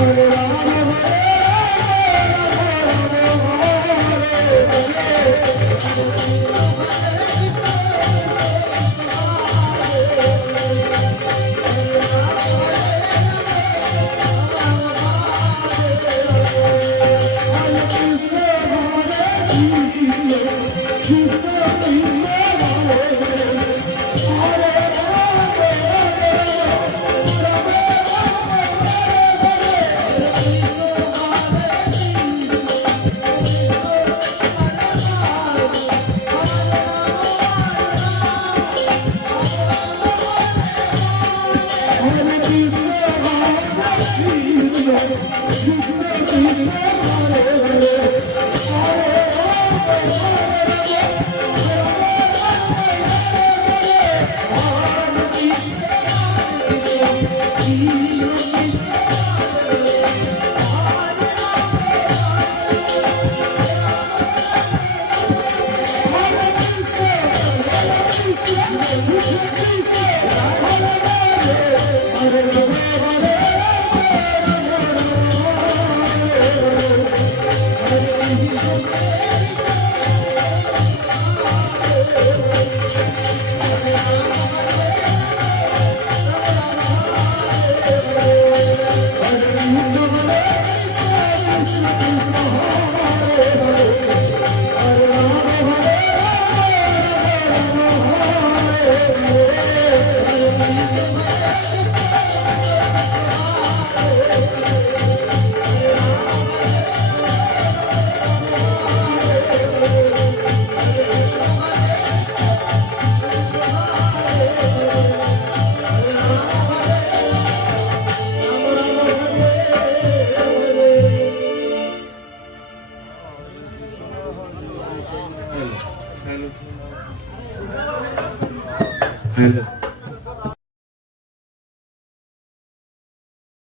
Thank you. Yeah. Hello hello hello